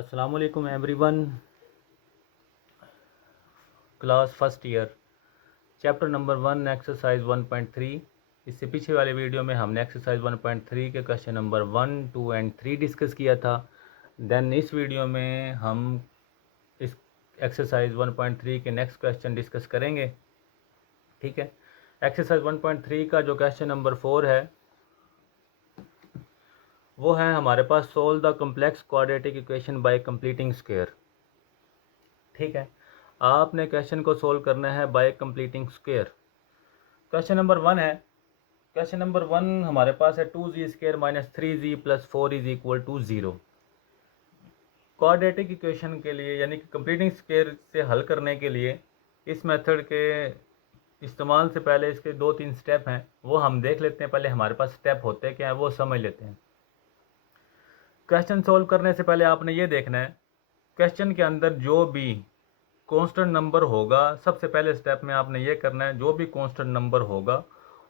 अस्सलाम वालेकुम everyone. Class first year, chapter number 1, exercise 1.3। इससे पीछे वाले वीडियो में हमने एक्सरसाइज 1.3 के क्वेश्चन नंबर 1, 2 एंड 3 डिस्कस किया था। देन इस वीडियो में हम इस एक्सरसाइज 1.3 के नेक्स्ट क्वेश्चन डिस्कस करेंगे। ठीक है। एक्सरसाइज 1.3 का जो क्वेश्चन नंबर 4 है वो है हमारे पास, solve the complex quadratic equation by completing square. ठीक है, आपने क्वेश्चन को सोल्व करना है by completing square. Question number 1 है। क्वेश्चन नंबर 1 हमारे पास है 2z² - 3z + 4 = 0। क्वाड्रेटिक इक्वेशन के लिए यानी कि कंप्लीटिंग स्क्वायर से हल करने के लिए इस मेथड के इस्तेमाल से पहले इसके 2-3 स्टेप हैं, वो हम देख लेते हैं। पहले हमारे पास स्टेप होते क्या हैं वो समझ लेते हैं। क्वेश्चन सोल्व करने से पहले आपने ये देखना है, क्वेश्चन के अंदर जो भी कांस्टेंट नंबर होगा, सबसे पहले स्टेप में आपने ये करना है, जो भी कांस्टेंट नंबर होगा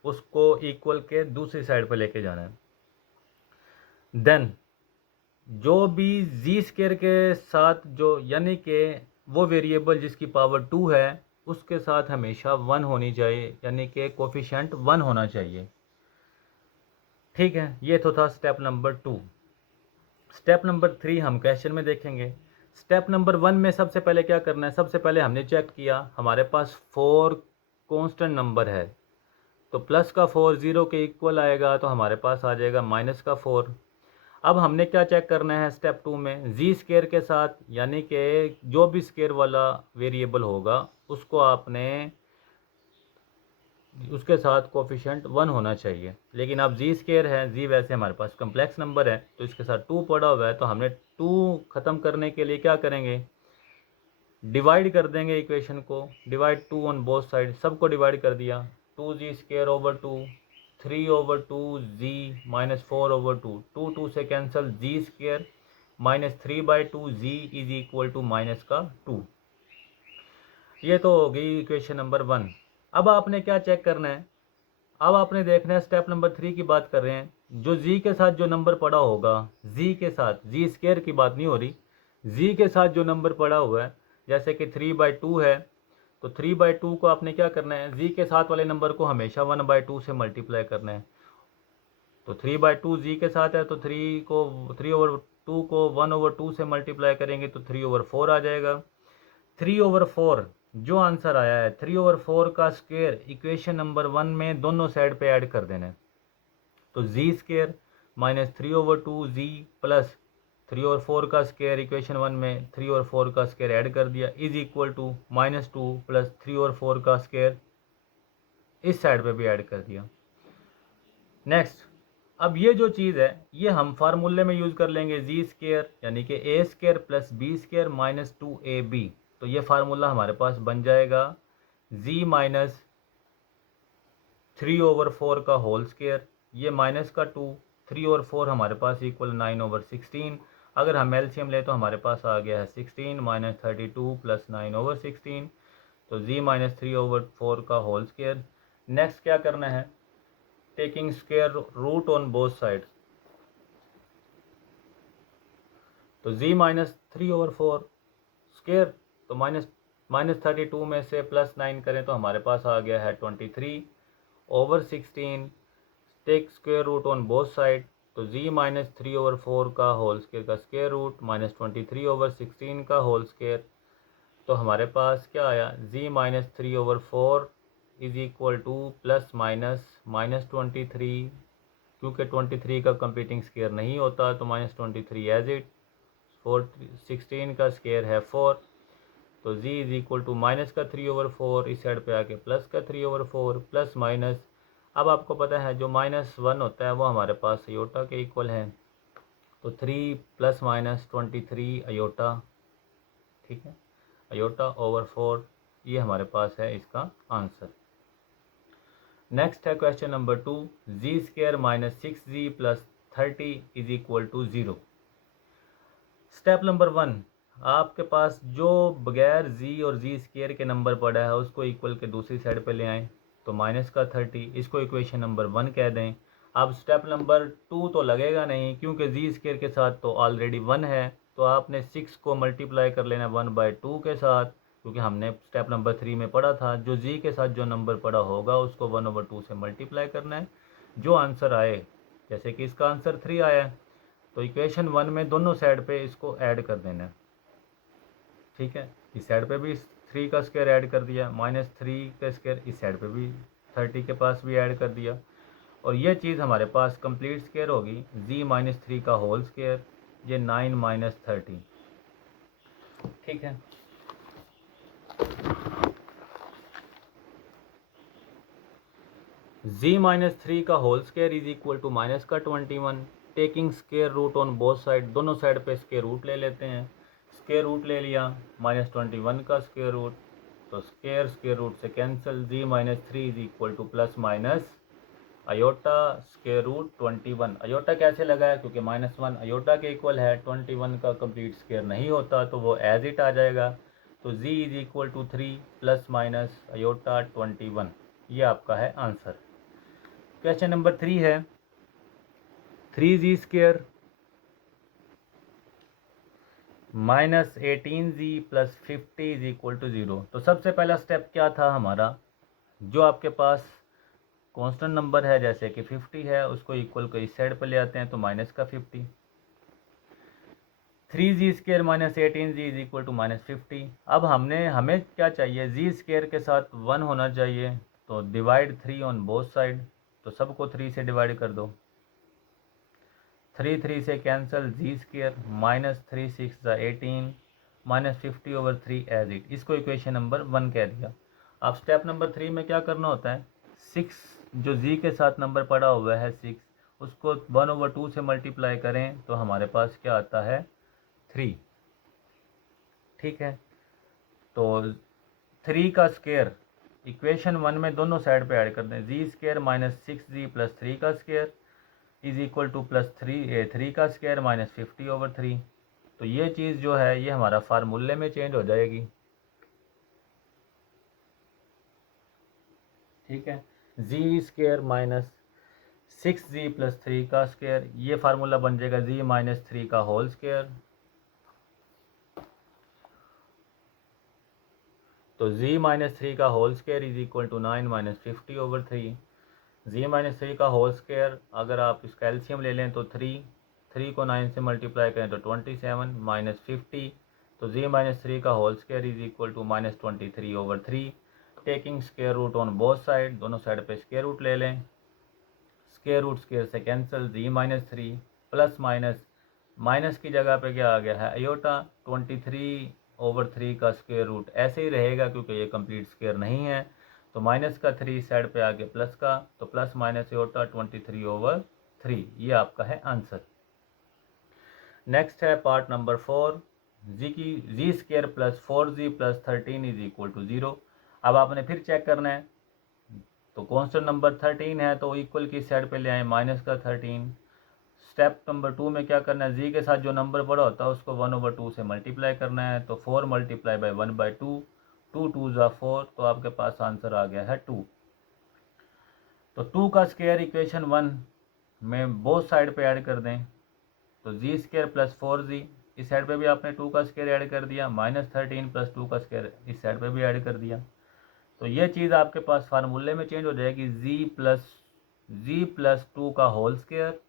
उसको इक्वल के दूसरी साइड पर लेके जाना है। देन जो भी z² के साथ जो यानी कि वो वेरिएबल जिसकी पावर 2 है उसके साथ हमेशा 1 होनी चाहिए, यानी कि कोफिशिएंट 1 होना चाहिए। ठीक है, ये तो था स्टेप नंबर 2। स्टेप नंबर 3 हम क्वेश्चन में देखेंगे। स्टेप नंबर 1 में सबसे पहले क्या करना है, सबसे पहले हमने चेक किया हमारे पास 4 कांस्टेंट नंबर है, तो प्लस का 4 0 के इक्वल आएगा, तो हमारे पास आ जाएगा माइनस का 4। अब हमने क्या चेक करना है स्टेप 2 में, z² के साथ यानी कि जो भी स्क्वायर वाला वेरिएबल होगा उसको आपने उसके साथ कोफिशिएंट 1 होना चाहिए। लेकिन अब z² है, z वैसे हमारे पास कम्प्लेक्स नंबर है तो इसके साथ 2 पड़ा हुआ है, तो हमने 2 ख़त्म करने के लिए क्या करेंगे, डिवाइड कर देंगे इक्वेशन को। डिवाइड 2 ऑन बोथ साइड, सबको डिवाइड कर दिया। 2z²/2, 3/2z - 4/2, 2 2 से कैंसिल, z² - 3/2z = -2। ये तो हो गई इक्वेशन नंबर 1। अब आपने क्या चेक करना है, अब आपने देखना है स्टेप नंबर 3 की बात कर रहे हैं, जो z के साथ जो नंबर पड़ा होगा, z के साथ, z² की बात नहीं हो रही, z के साथ जो नंबर पड़ा हुआ है, जैसे कि 3/2 है, तो 3/2 को आपने क्या करना है, z के साथ वाले नंबर को हमेशा 1/2 से मल्टीप्लाई करना है। तो 3/2 z के साथ है, तो 3/2 को 1/2 से मल्टीप्लाई करेंगे तो 3/4 आ जाएगा। 3/4 जो आंसर आया है, 3/4 का स्क्वायर इक्वेशन नंबर 1 में दोनों साइड पे ऐड कर देना है। तो z² - 3/2z प्लस 3/4 का स्क्वायर इक्वेशन 1 में 3/4 का स्क्वायर ऐड कर दिया = -2 प्लस 3/4 का स्क्वायर इस साइड पे भी ऐड कर दिया। नेक्स्ट, अब ये जो चीज़ है ये हम फार्मूले में यूज़ कर लेंगे, z² यानी कि a² + b² - 2ab। तो ये फार्मूला हमारे पास बन जाएगा z - 3/4 का होल स्क्वायर, ये माइनस का 2, 3/4 हमारे पास इक्वल 9/16। अगर हम एलसीएम लें तो हमारे पास आ गया है 16 - 32 + 9/16, तो z - 3/4 का होल स्क्वायर। नेक्स्ट क्या करना है, taking square root on both side, तो z - 3/4 स्क्वायर, तो -32 में से +9 करें तो हमारे पास आ गया है 23/16। Take square root on both side, तो z - 3/4 का होल स्क्वायर का स्क्वायर रूट -23/16 का होल स्क्वायर, तो हमारे पास क्या आया, z - 3/4 = ±-23, क्योंकि 23 का कंप्लीटिंग स्क्वायर नहीं होता तो -23 एज इट, 16 का स्क्वायर है 4, तो z = माइनस का 3/4, इस साइड पे आके प्लस का 3/4 प्लस माइनस। अब आपको पता है जो -1 होता है वो हमारे पास अयोटा के इक्वल है, तो 3 ± 23 अयोटा। ठीक है, अयोटा/4, ये हमारे पास है इसका आंसर। नेक्स्ट है question number 2, z² - 6z + 30 = 0। Step number 1, आपके पास जो बगैर z और z² के नंबर पड़ा है उसको इक्वल के दूसरी साइड पे ले आएँ, तो माइनस का 30, इसको इक्वेशन नंबर 1 कह दें। अब स्टेप नंबर 2 तो लगेगा नहीं क्योंकि z² के साथ तो ऑलरेडी 1 है, तो आपने 6 को मल्टीप्लाई कर लेना 1/2 के साथ, क्योंकि हमने स्टेप नंबर 3 में पढ़ा था जो जी के साथ जो नंबर पड़ा होगा उसको 1/2 से मल्टीप्लाई करना है। जो आंसर आए, जैसे कि इसका आंसर 3 आया है, तो इक्वेशन 1 में दोनों साइड पे इसको ऐड कर देना है। ठीक है, इस साइड पे भी 3 का स्क्वायर ऐड कर दिया, -3 का स्क्वायर इस साइड पे भी 30 के पास भी ऐड कर दिया, और ये चीज़ हमारे पास कंप्लीट स्क्वायर होगी z-3 का होल स्क्वायर, ये 9 - 30। ठीक है, z-3 का whole square is equal to minus का 21, taking square root on both side, दोनों साइड पे स्क्वायर रूट ले लेते हैं। स्क्वायर रूट ले लिया, -21 का स्क्वायर रूट, तो स्क्वायर रूट से cancel, z-3 is equal to plus minus iota square root 21। Iota कैसे लगाया, क्योंकि -1 अयोटा के इक्वल है, 21 का कंप्लीट स्क्वायर नहीं होता तो वो एज इट आ जाएगा। तो z is equal to 3 plus minus iota 21, ये आपका है आंसर। क्वेश्चन नंबर 3 है 3z² -18z plus 50 is equal to 0। तो सबसे पहला स्टेप क्या था हमारा, जो आपके पास कांस्टेंट नंबर है जैसे कि 50 है उसको इक्वल को इस साइड पर ले आते हैं, तो माइनस का 50, 3z² -18z is equal to -50। अब हमें क्या चाहिए, z² के साथ 1 होना चाहिए, तो डिवाइड 3 ऑन बोथ साइड, तो सबको 3 से डिवाइड कर दो, 3 से कैंसिल, z² -3 6 18 -50/3 एज इट, इसको इक्वेशन नंबर 1 कह दिया। अब स्टेप नंबर 3 में क्या करना होता है, 6 जो z के साथ नंबर पड़ा हुआ है 6, उसको 1/2 से मल्टीप्लाई करें तो हमारे पास क्या आता है 3। ठीक है, तो 3 का स्क्वायर इक्वेशन 1 में दोनों साइड पे ऐड कर दें, z² -6z प्लस 3 का square is equal to plus 3 का स्क्वायर -50/3। तो ये चीज़ जो है ये हमारा फार्मूले में चेंज हो जाएगी। ठीक है, z² -6z प्लस 3 का स्क्वायर, ये फार्मूला बन जाएगा z-3 का होल स्क्वायर, तो z-3 का whole square is equal to 9 -50/3। z-3 का होल स्क्वायर अगर आप इसका एलसीएम ले लें तो 3 को 9 से मल्टीप्लाई करें तो 27 -50, तो z-3 का whole square is equal to -23/3। Taking square root on both side, दोनों साइड पे स्क्वायर रूट ले लें, स्क्वायर रूट स्क्वायर से कैंसिल, z-3 प्लस माइनस की जगह पे क्या आ गया है अयोटा, 23/3 का स्क्वायर रूट ऐसे ही रहेगा क्योंकि ये कंप्लीट स्क्वायर नहीं है, तो माइनस का 3 साइड पे आ गया प्लस का, तो प्लस माइनस अयोटा 23/3, ये आपका है आंसर। नेक्स्ट है part number 4, z² plus 4z plus 13 is equal to 0। अब आपने फिर चेक करना है, तो कांस्टेंट नंबर 13 है तो इक्वल की साइड पे ले आए माइनस का 13। स्टेप नंबर 2 में क्या करना है, जी के साथ जो नंबर बड़ा होता है उसको 1/2 से मल्टीप्लाई करना है, तो 4 मल्टीप्लाई बाई 1/2, 2 2 ज़ा 4, तो आपके पास आंसर आ गया है 2। तो 2 का स्क्वायर इक्वेशन 1 में बोथ साइड पे ऐड कर दें, तो z² प्लस 4z, इस साइड पे भी आपने 2 का स्क्वायर ऐड कर दिया, -13 प्लस 2 का स्क्वायर इस साइड पे भी ऐड कर दिया, तो ये चीज़ आपके पास फार्मूले में चेंज हो जाएगी, z प्लस 2 का होल स्क्वायर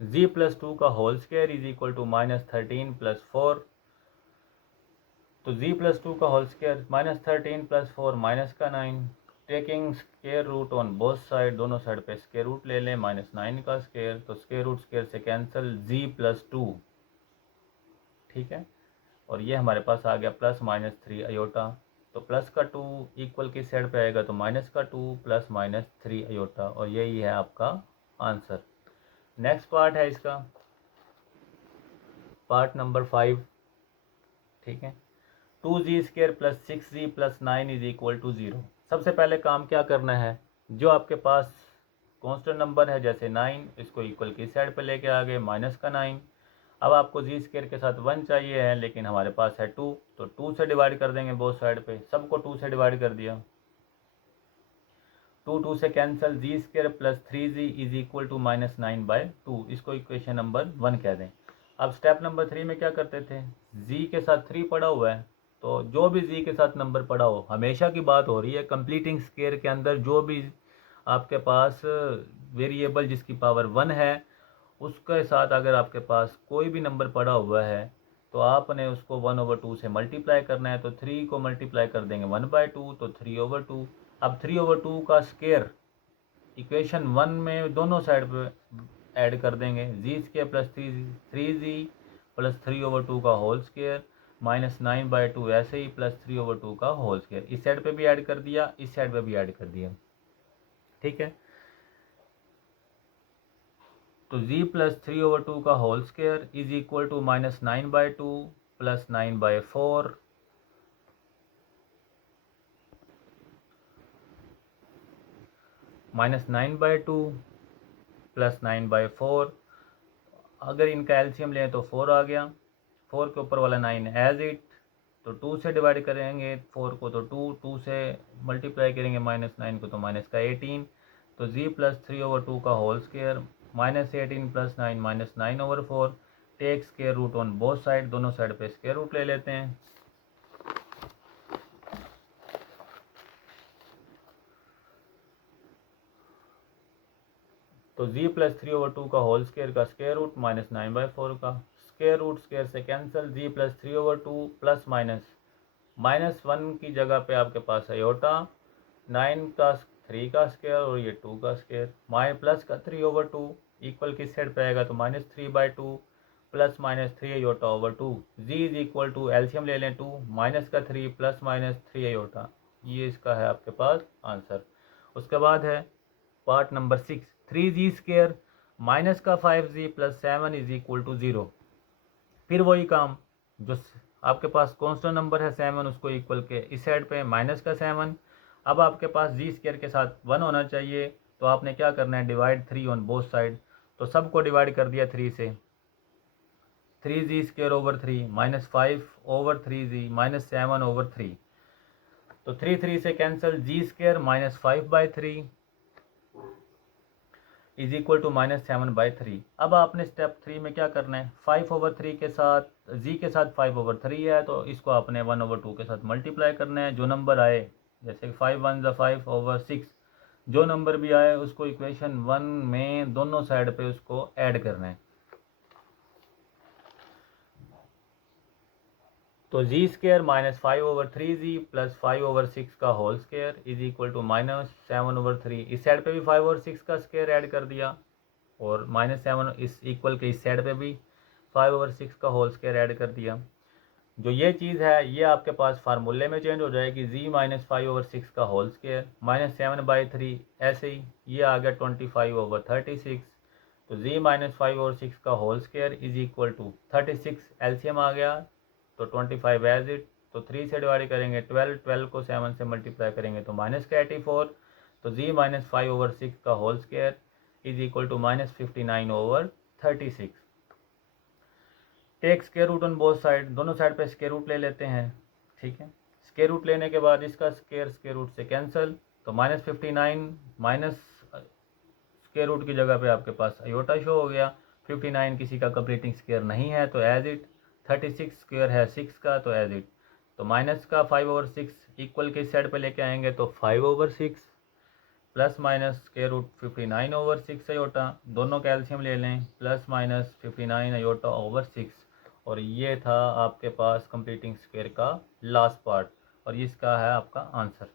z प्लस 2 का whole square is equal to -13 plus 4, तो z प्लस 2 का होल स्क्वायर -13 प्लस 4 माइनस का 9, taking square root on both side, दोनों साइड पे स्क्वायर रूट ले लें, -9 का स्क्वायर, तो स्क्वायर रूट स्क्वायर से कैंसिल, z प्लस 2। ठीक है, और ये हमारे पास आ गया प्लस -3 अयोटा, तो प्लस का 2 इक्वल की साइड पे आएगा तो माइनस का 2 प्लस -3 अयोटा, और यही है आपका आंसर। नेक्स्ट पार्ट है इसका पार्ट नंबर 5। ठीक है, 2z² plus 6z plus 9 is equal to 0। सबसे पहले काम क्या करना है, जो आपके पास कांस्टेंट नंबर है जैसे 9, इसको इक्वल की साइड पे लेके आ गए, माइनस का 9। अब आपको z² के साथ 1 चाहिए है लेकिन हमारे पास है 2, तो 2 से डिवाइड कर देंगे बोथ साइड पे, सबको 2 से डिवाइड कर दिया, 2 से cancel, z square plus 3z is equal to -9/2। इसको इक्वेशन नंबर 1 कह दें। अब स्टेप नंबर 3 में क्या करते थे, z के साथ 3 पड़ा हुआ है, तो जो भी z के साथ नंबर पड़ा हो, हमेशा की बात हो रही है, कंप्लीटिंग स्क्वायर के अंदर जो भी आपके पास वेरिएबल जिसकी पावर 1 है, उसके साथ अगर आपके पास कोई भी नंबर पड़ा हुआ है तो आपने उसको 1/2 से मल्टीप्लाई करना है। तो 3 को मल्टीप्लाई कर देंगे 1/2, तो 3/2। अब 3/2 का स्क्वायर इक्वेशन 1 में दोनों साइड पे ऐड कर देंगे, जी स्क्वायर प्लस 3z प्लस 3/2 का होल स्क्वायर -9/2 ऐसे ही प्लस 3/2 का होल स्क्वायर। इस साइड पे भी ऐड कर दिया, इस साइड पे भी ऐड कर दिया, ठीक है। तो z प्लस 3/2 का whole square is equal to -9/2 plus 9/4 -9/2 plus 9/4। अगर इनका एलसीएम लें तो 4 आ गया, 4 के ऊपर वाला 9 एज इट, तो 2 से डिवाइड करेंगे 4 को, तो 2 से मल्टीप्लाई करेंगे -9 को, तो माइनस का 18। तो z प्लस 3/2 का whole square -18 plus 9 -9/4। Take square root on both side, दोनों साइड पे स्क्वायर रूट ले लेते हैं। तो z प्लस 3/2 का होल स्क्वायर का स्क्वायर रूट -9/4 का स्क्वायर रूट, स्क्वायर से कैंसिल, z प्लस 3/2 प्लस -1 की जगह पे आपके पास आयोटा, 9 का 3 का स्क्वायर और ये 2 का स्क्वायर, प्लस का 3/2 इक्वल किस साइड पे आएगा, तो -3/2 प्लस -3 आयोटा/2। z is equal to LCM ले लें 2, माइनस का 3 प्लस -3 आयोटा, ये इसका है आपके पास आंसर। उसके बाद है part number 6, 3z square minus का 5z plus 7 is equal to 0। फिर वही काम, जो आपके पास कॉन्स्टेंट नंबर है 7, उसको इक्वल के इस साइड पे माइनस का 7। अब आपके पास जी स्क्वायर के साथ 1 होना चाहिए, तो आपने क्या करना है, डिवाइड 3 ऑन बोथ साइड। तो सबको डिवाइड कर दिया 3 से, 3z स्क्वायर ओवर 3 -5/3z -7/3। तो 3 से cancel, z square -5/3 is equal to -7/3। अब आपने स्टेप 3 में क्या करना है, 5/3 के साथ, z के साथ 5/3 है, तो इसको आपने 1/2 के साथ मल्टीप्लाई करना है। जो नंबर आए, जैसे 5 1 5/6, जो नंबर भी आए उसको इक्वेशन 1 में दोनों साइड पे उसको ऐड करना है। तो जी स्क्वायर -5/3z प्लस 5/6 का whole square is equal to -7/3। इस साइड पे भी 5 और 6 का स्क्वायर ऐड कर दिया, और -7 इस इक्वल के इस साइड पे भी 5/6 का होल स्क्वायर ऐड कर दिया। जो ये चीज़ है ये आपके पास फार्मूले में चेंज हो जाएगी, z -5/6 का होल स्क्वायर -7/3, ऐसे ही ये आ गया 25/36। तो z -5/6 का whole square is equal to 36, LCM आ गया, तो 25 एज इट। तो 3 से डिवाइड करेंगे 12, 12 को 7 से मल्टीप्लाई करेंगे तो माइनस का 84। तो z -5/6 का whole square is equal to -59/36। Take square root on both side, दोनों साइड पे स्क्वायर रूट ले लेते हैं, ठीक है। स्क्वायर रूट लेने के बाद इसका स्क्वायर रूट से कैंसिल, तो -59 माइनस स्क्वायर रूट की जगह पे आपके पास आयोटा शो हो गया। 59 किसी का कंप्लीटिंग स्क्वायर नहीं है तो एज इट, 36 स्क्वायर है 6 का तो एज इट। तो माइनस का 5/6 इक्वल किस साइड पे लेके आएंगे, तो 5/6 plus minus square root 59/6 iota, दोनों कैल्शियम ले लें, प्लस माइनस 59 आयोटा/6। और ये था आपके पास कंप्लीटिंग स्क्वायर का लास्ट पार्ट, और इसका है आपका आंसर।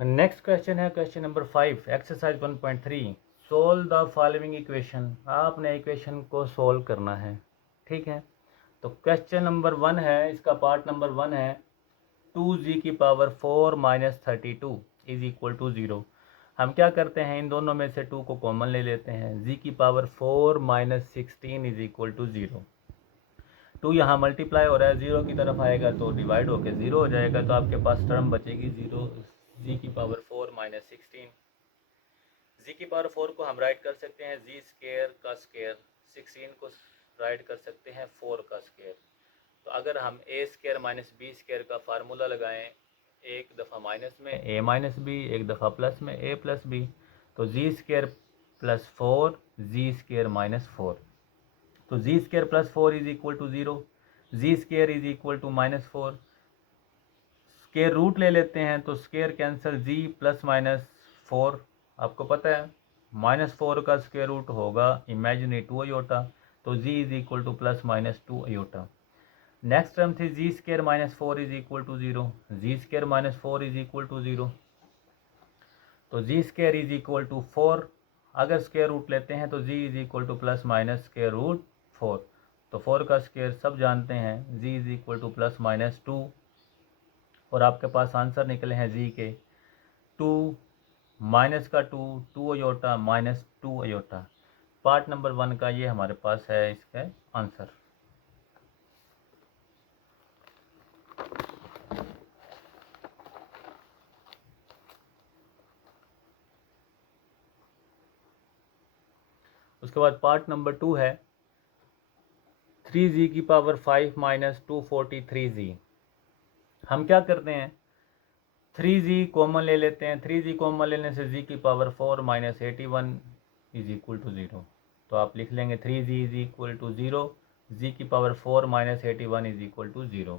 नेक्स्ट क्वेश्चन है question number 5, exercise 1.3, solve the following equation. आपने इक्वेशन को सोल्व करना है, ठीक है। तो क्वेश्चन नंबर 1 है, इसका पार्ट नंबर 1 है 2z की पावर 4 - 32 इज इक्वल टू 0। हम क्या करते हैं, इन दोनों में से 2 को कॉमन ले लेते हैं। z की पावर 4 - 16 इज इक्वल टू 0। 2 यहाँ मल्टीप्लाई हो रहा है, 0 की तरफ आएगा तो डिवाइड होकर 0 हो जाएगा, तो आपके पास टर्म बचेगी 0, z की पावर 4 - 16। z की पावर 4 को हम राइट कर सकते हैं z स्क्वायर का स्क्वायर, 16 को राइट कर सकते हैं 4 का स्क्वायर। तो अगर हम ए स्केयर माइनस बी स्केयर का फार्मूला लगाएं, एक दफ़ा माइनस में ए माइनस बी, एक दफ़ा प्लस में ए प्लस बी, तो z square plus 4 z square minus 4, तो z square plus 4 is equal to 0, z square is equal to minus 4, square root ले लेते हैं तो square cancel, z plus minus 4 आपको पता है -4 का स्केयर रूट होगा इमेजिनरी 2 अयोटा, तो z is equal to plus minus 2 iota. Next term थी z square minus 4 is equal to 0, z square minus 4 is equal to 0, तो z square is equal to 4, अगर square root लेते हैं तो z is equal to plus minus square root 4, तो 4 का square सब जानते हैं, z is equal to plus minus 2, और आपके पास आंसर निकले हैं जी के 2 माइनस का 2 iota minus 2 iota. Part number 1 का ये हमारे पास है इसका आंसर। उसके बाद पार्ट नंबर 2 है 3z की पावर 5 माइनस 243z। हम क्या करते हैं, 3z कॉमन ले लेते हैं, 3z कॉमन लेने से z की power 4 minus 81 is equal to 0, तो आप लिख लेंगे 3z is equal to 0, z की power 4 minus 81 is equal to 0,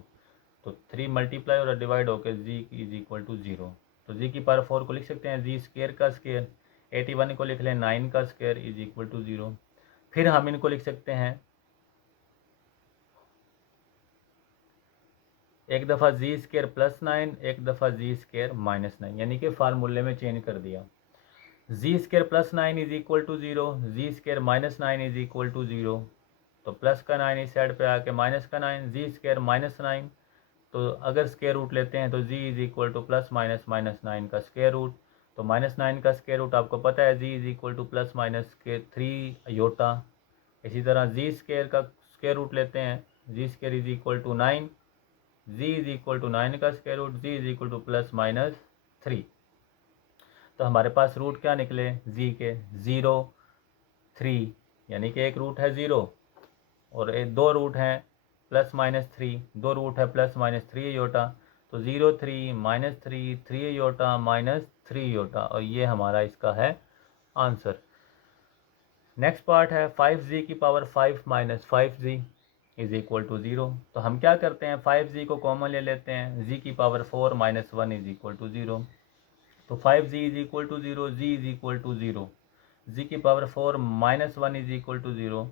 तो 3 मल्टीप्लाई और डिवाइड होकर z इज इक्वल टू 0, तो z की पावर 4 को लिख सकते हैं z स्केयर का स्केयर, 81 को लिख लें 9 का स्केयर इज इक्वल टू 0। फिर हम इनको लिख सकते हैं एक दफ़ा जी स्केयर प्लस 9, एक दफ़ा जी स्केयर माइनस 9, यानी कि फार्मूले में चेंज कर दिया। Z square plus 9 is equal to 0, z square minus 9 is equal to 0, तो प्लस का 9 इस साइड पे आके माइनस का 9, जी स्केयर माइनस 9, तो अगर स्केयर रूट लेते हैं तो z is equal to plus minus minus 9 का स्केयर रूट, तो माइनस 9 का स्केयर रूट आपको पता है z is equal to plus minus के 3 अयोटा। इसी तरह जी स्केयर का स्केयर रूट लेते हैं, z square is equal to 9, z is equal to 9 का square root, z is equal to plus minus 3, तो हमारे पास रूट क्या निकले जी के 0 3, यानी कि एक रूट है 0 और दो रूट हैं प्लस माइनस 3, दो रूट है प्लस माइनस 3 योटा, तो 0 3 माइनस 3 3 योटा माइनस 3 योटा, और ये हमारा इसका है आंसर। नेक्स्ट पार्ट है 5z की power 5 minus 5z is equal to 0, तो हम क्या करते हैं 5z को कॉमन ले लेते हैं, z की power 4 minus 1 is equal to 0, तो 5z is equal to 0, z is equal to 0, z की power 4 minus 1 is equal to 0,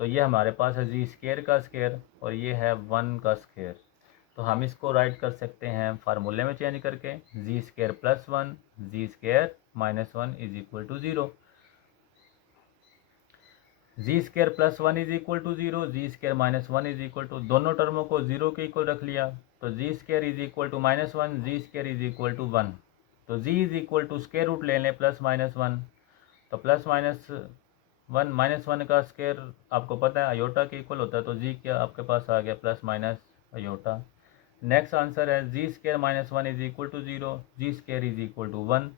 तो ये हमारे पास है जी स्केयर का स्केयर और ये है 1 का स्केयर, तो हम इसको राइट कर सकते हैं फार्मूले में चेंज करके, z square plus 1 z square minus 1 is equal to 0, z square plus 1 is equal to 0, z square minus 1 is equal to, दोनों टर्मों को 0 के इक्वल रख लिया, तो z square is equal to minus 1, z square is equal to 1, तो z is equal to square root ले लें प्लस माइनस 1, तो प्लस माइनस 1 माइनस 1 का स्केयर आपको पता है अयोटा के इक्वल होता है, तो जी क्या आपके पास आ गया plus minus iota. Next answer है z square minus 1 is equal to 0, z square is equal to 1,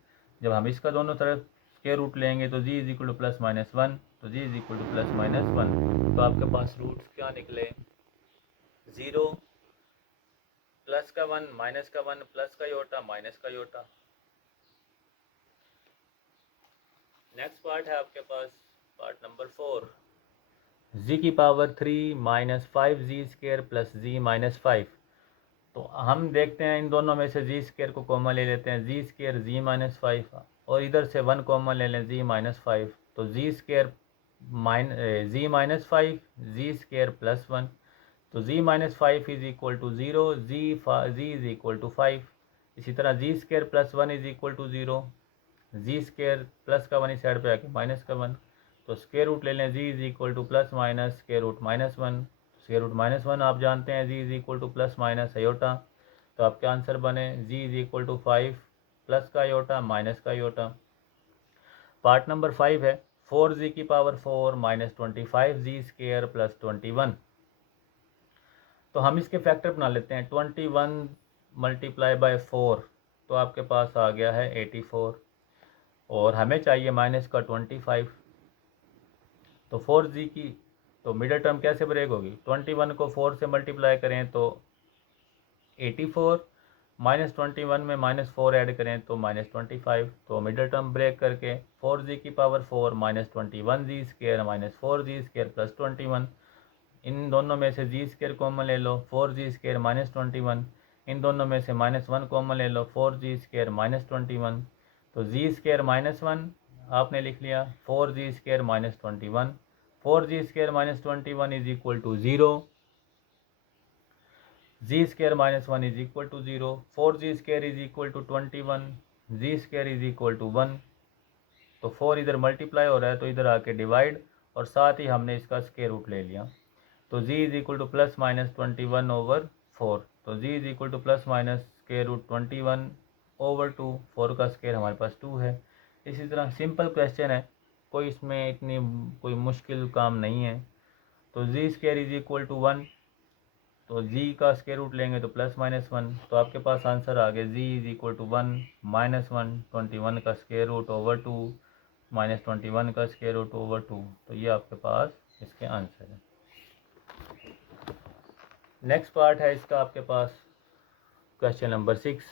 जब हम इसका दोनों तरफ स्केयर रूट लेंगे तो z is equal to plus minus 1, तो z is equal to plus minus 1, तो आपके पास रूट्स क्या निकले 0 प्लस का 1 माइनस का 1 प्लस का योटा माइनस का योटा। नेक्स्ट पार्ट है आपके पास पार्ट नंबर 4, जी की power 3 minus 5 z square plus जी माइनस 5, तो हम देखते हैं इन दोनों में से जी स्केयर को कॉमन ले लेते हैं, जी स्केयर जी माइनस 5 और इधर से 1 कॉमन ले लें जी माइनस 5, तो z square z minus 5 z square plus 1, तो z minus 5 is equal to 0, z is equal to 5, इसी तरह z square plus 1 is equal to 0, z square plus का 1 इस साइड पे आके माइनस का 1, तो स्केयर रूट ले लें z is equal to plus minus square root minus 1, square root minus 1 आप जानते हैं z is equal to plus minus iota, तो आपके आंसर बने z is equal to 5 plus का अयोटा माइनस का अयोटा। पार्ट नंबर 5 है 4z की power 4 minus 25z square plus 21, तो हम इसके फैक्टर बना लेते हैं, 21 मल्टीप्लाई बाय 4, तो आपके पास आ गया है 84 और हमें चाहिए माइनस का 25, तो 4z की तो मिडिल टर्म कैसे ब्रेक होगी, 21 को 4 से मल्टीप्लाई करें तो 84, माइनस 21 में -4 ऐड करें तो -25। तो मिडिल टर्म ब्रेक करके 4g की power 4 minus 21g square minus 4g square plus 21, इन दोनों में से जी स्केयर कॉमन ले लो, 4g स्केयर माइनस 21, इन दोनों में से -1 कॉमन ले लो, 4g स्केयर माइनस 21। तो जी स्केयर -1 आपने लिख लिया, 4g square minus 21, 4g square minus 21 is equal to 0, z square -1 is equal to 0, 4g square is equal to 21, z square is equal to 1। तो 4 इधर मल्टीप्लाई हो रहा है तो इधर आके डिवाइड, और साथ ही हमने इसका स्केयर रूट ले लिया। तो z is equal to plus minus 21/4। तो z is equal to plus minus square root 21/2, 4 का स्केयर हमारे पास 2 है। इसी तरह सिंपल क्वेश्चन है, कोई इसमें इतनी कोई मुश्किल काम नहीं है। तो z square is equal to 1, तो g का स्केयर रूट लेंगे तो प्लस माइनस 1, तो आपके पास आंसर आ गया z इज इक्वल टू 1 -1, 21 का स्केयर रूट ओवर 2 माइनस 21 का स्केयर रूट ओवर 2। तो ये आपके पास इसके आंसर है। नेक्स्ट पार्ट है इसका आपके पास क्वेश्चन नंबर 6,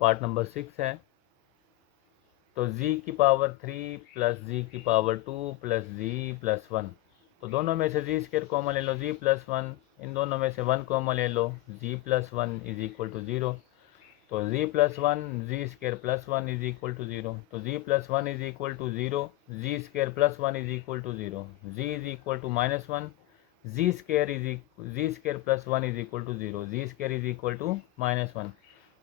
पार्ट नंबर 6 है। तो z की पावर 3 प्लस z की पावर 2 प्लस z प्लस 1, तो दोनों में से z स्केयर कॉमन ले लो, z प्लस 1, इन दोनों में से 1 कॉमन ले लो, z plus 1 is equal to 0। तो z plus 1 z square plus 1 is equal to 0, तो z plus 1 is equal to 0, z square plus 1 is equal to 0, z is equal to -1, z square plus 1 is equal to 0, z square is equal to -1।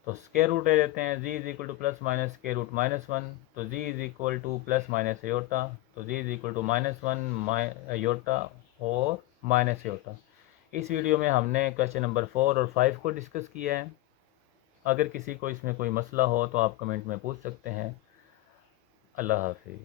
तो square root ले लेते हैं, z is equal to plus minus square root -1, तो z is equal to plus minus iota, तो z is equal to -1 iota और minus iota. इस video में हमने क्वेश्चन नंबर 4 और 5 को डिस्कस किया है। अगर किसी को इसमें कोई मसला हो तो आप कमेंट में पूछ सकते हैं। अल्लाह हाफिज़।